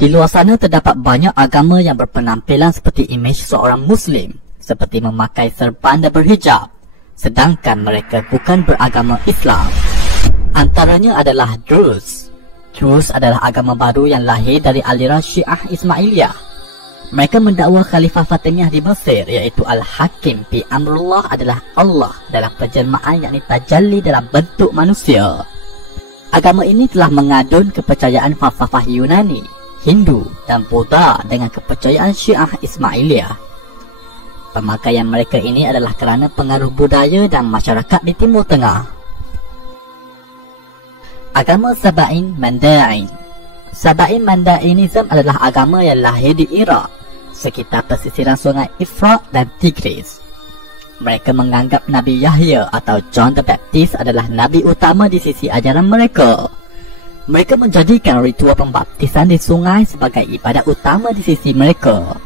Di luar sana terdapat banyak agama yang berpenampilan seperti imej seorang Muslim, seperti memakai serban dan berhijab, sedangkan mereka bukan beragama Islam. Antaranya adalah Druze. Druze adalah agama baru yang lahir dari aliran Syiah Ismailiyah. Mereka mendakwa Khalifah Fatimiyah di Mesir, iaitu Al-Hakim bi Amrullah adalah Allah dalam penjelmaan, yakni tajalli dalam bentuk manusia. Agama ini telah mengadun kepercayaan falsafah Yunani, Hindu dan Buddha dengan kepercayaan Syiah Ismailiyah. Pemakaian mereka ini adalah kerana pengaruh budaya dan masyarakat di Timur Tengah. Agama Saba'in Mandain. Saba'in Mandainism adalah agama yang lahir di Iraq, sekitar pesisiran sungai Efrat dan Tigris. Mereka menganggap Nabi Yahya atau John the Baptist adalah Nabi utama di sisi ajaran mereka. Mereka menjadikan ritual pembaptisan di sungai sebagai ibadat utama di sisi mereka.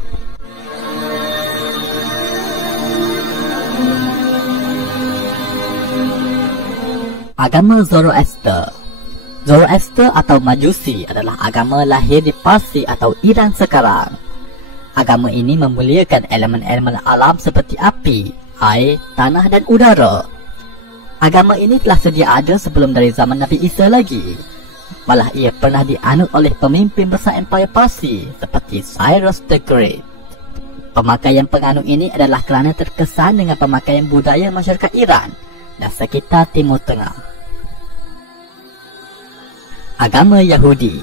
Agama Zoroaster. Zoroaster atau Majusi adalah agama lahir di Parsi atau Iran sekarang. Agama ini memuliakan elemen-elemen alam seperti api, air, tanah dan udara. Agama ini telah sedia ada sebelum dari zaman Nabi Isa lagi. Malah ia pernah dianut oleh pemimpin besar Empire Parsi seperti Cyrus the Great. Pemakaian penganut ini adalah kerana terkesan dengan pemakaian budaya masyarakat Iran dan sekitar Timur Tengah. Agama Yahudi.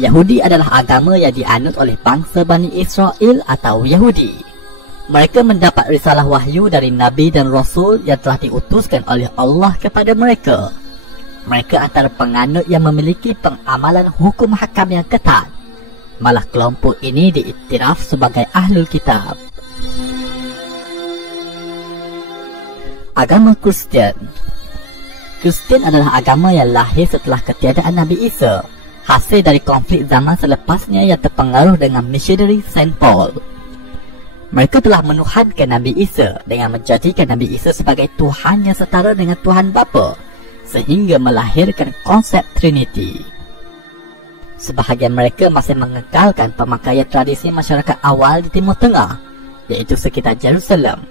Yahudi adalah agama yang dianut oleh bangsa Bani Israel atau Yahudi. Mereka mendapat risalah wahyu dari Nabi dan Rasul yang telah diutuskan oleh Allah kepada mereka. Mereka antara penganut yang memiliki pengamalan hukum hakam yang ketat. Malah kelompok ini diiktiraf sebagai Ahlul Kitab. Agama Kristian. Kristian adalah agama yang lahir setelah ketiadaan Nabi Isa, hasil dari konflik zaman selepasnya yang terpengaruh dengan misionari Saint Paul. Mereka telah menuhankan Nabi Isa dengan menjadikan Nabi Isa sebagai Tuhan yang setara dengan Tuhan Bapa, sehingga melahirkan konsep Trinity. Sebahagian mereka masih mengekalkan pemakaian tradisi masyarakat awal di Timur Tengah, iaitu sekitar Jerusalem,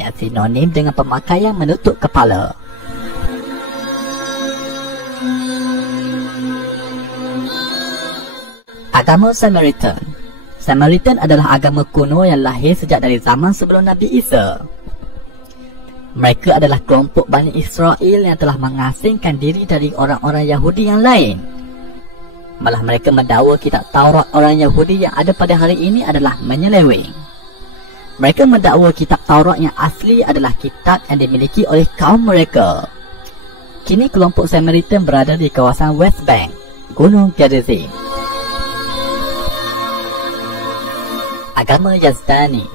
yang sinonim dengan pemakaian menutup kepala. Agama Samaritan. Samaritan adalah agama kuno yang lahir sejak dari zaman sebelum Nabi Isa. Mereka adalah kelompok Bani Israel yang telah mengasingkan diri dari orang-orang Yahudi yang lain. Malah mereka mendakwa kitab Taurat orang Yahudi yang ada pada hari ini adalah menyeleweng. Mereka mendakwa kitab Taurat yang asli adalah kitab yang dimiliki oleh kaum mereka. Kini kelompok Samaritan berada di kawasan West Bank, Gunung Gerizim. Agama Yazdani.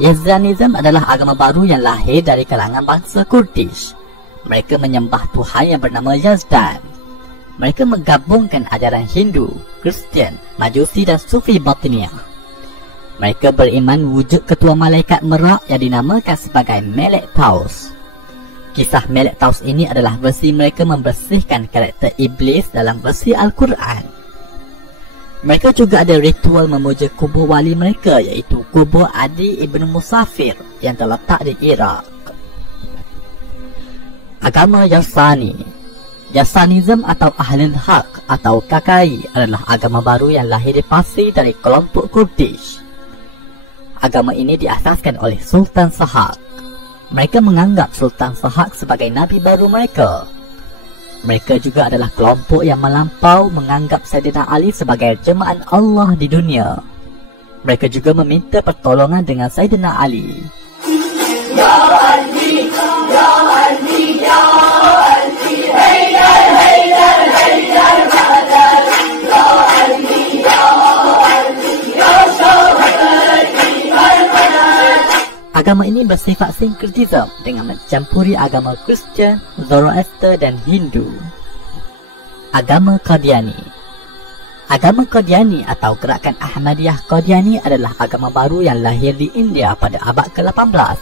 Yazdanism adalah agama baru yang lahir dari kalangan bangsa Kurdish. Mereka menyembah Tuhan yang bernama Yazdan. Mereka menggabungkan ajaran Hindu, Kristian, Majusi dan Sufi Batiniyah. Mereka beriman wujud ketua malaikat Merak yang dinamakan sebagai Melek Taus. Kisah Melek Taus ini adalah versi mereka membersihkan karakter iblis dalam versi Al-Quran. Mereka juga ada ritual memuja kubur wali mereka, iaitu kubur Adi Ibn Musafir yang terletak di Iraq. Agama Yasani. Yasanism atau Ahlul Haq atau KKI adalah agama baru yang lahir di Parsi dari kelompok Kurdish. Agama ini diasaskan oleh Sultan Sahak. Mereka menganggap Sultan Sahak sebagai nabi baru mereka. Mereka juga adalah kelompok yang melampau menganggap Sayyidina Ali sebagai jemaah Allah di dunia. Mereka juga meminta pertolongan dengan Sayyidina Ali. Ya Ali, Ya Ali, Ya Ali, Haydar, Haydar, Haydar, Haydar, Ya Ali, Ya Ali, Ya Syahid, Agama ini bersifat sinkretisme dengan mencampuri agama Kristian, Zoroaster dan Hindu. Agama Qadiani. Agama Qadiani atau gerakan Ahmadiyah Qadiani adalah agama baru yang lahir di India pada abad ke-18.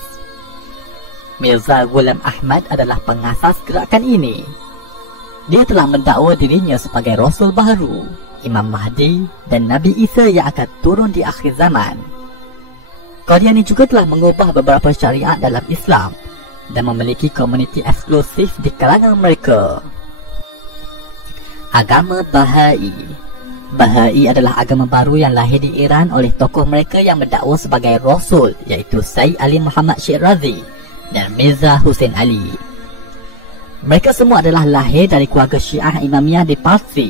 Mirza Ghulam Ahmad adalah pengasas gerakan ini. Dia telah mendakwa dirinya sebagai Rasul baru. Imam Mahdi dan Nabi Isa yang akan turun di akhir zaman. Qadiani juga telah mengubah beberapa syariat dalam Islam dan memiliki komuniti eksklusif di kalangan mereka. Agama Bahai. Bahai adalah agama baru yang lahir di Iran oleh tokoh mereka yang berdakwa sebagai Rasul, iaitu Sayyid Ali Muhammad Shirazi dan Mirza Hussein Ali. Mereka semua adalah lahir dari keluarga Syiah Imamiyah di Parsi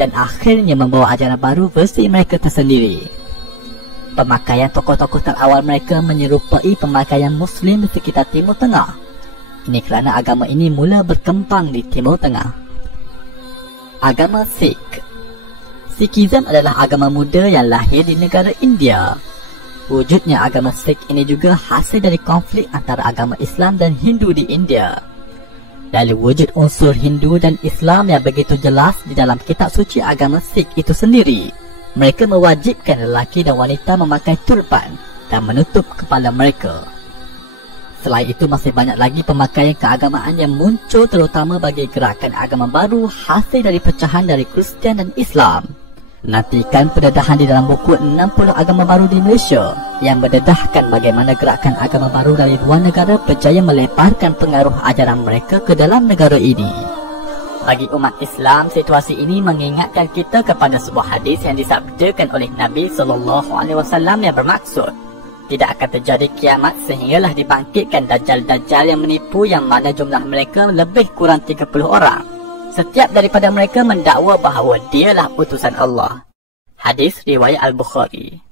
dan akhirnya membawa ajaran baru versi mereka tersendiri. Pemakaian tokoh-tokoh terawal mereka menyerupai pemakaian Muslim di sekitar Timur Tengah. Ini kerana agama ini mula berkembang di Timur Tengah. Agama Sikh. Sikhism adalah agama muda yang lahir di negara India. Wujudnya agama Sikh ini juga hasil dari konflik antara agama Islam dan Hindu di India. Lalu wujud unsur Hindu dan Islam yang begitu jelas di dalam kitab suci agama Sikh itu sendiri. Mereka mewajibkan lelaki dan wanita memakai turban dan menutup kepala mereka. Selain itu, masih banyak lagi pemakaian keagamaan yang muncul terutama bagi gerakan agama baru hasil dari pecahan dari Kristian dan Islam. Nantikan pendedahan di dalam buku 60 agama baru di Malaysia yang mendedahkan bagaimana gerakan agama baru dari luar negara berjaya meleparkan pengaruh ajaran mereka ke dalam negara ini. Bagi umat Islam, situasi ini mengingatkan kita kepada sebuah hadis yang disabdakan oleh Nabi SAW yang bermaksud, tidak akan terjadi kiamat sehinggalah dibangkitkan dajjal-dajjal yang menipu yang mana jumlah mereka lebih kurang 30 orang. Setiap daripada mereka mendakwa bahawa dialah utusan Allah. Hadis riwayat Al-Bukhari.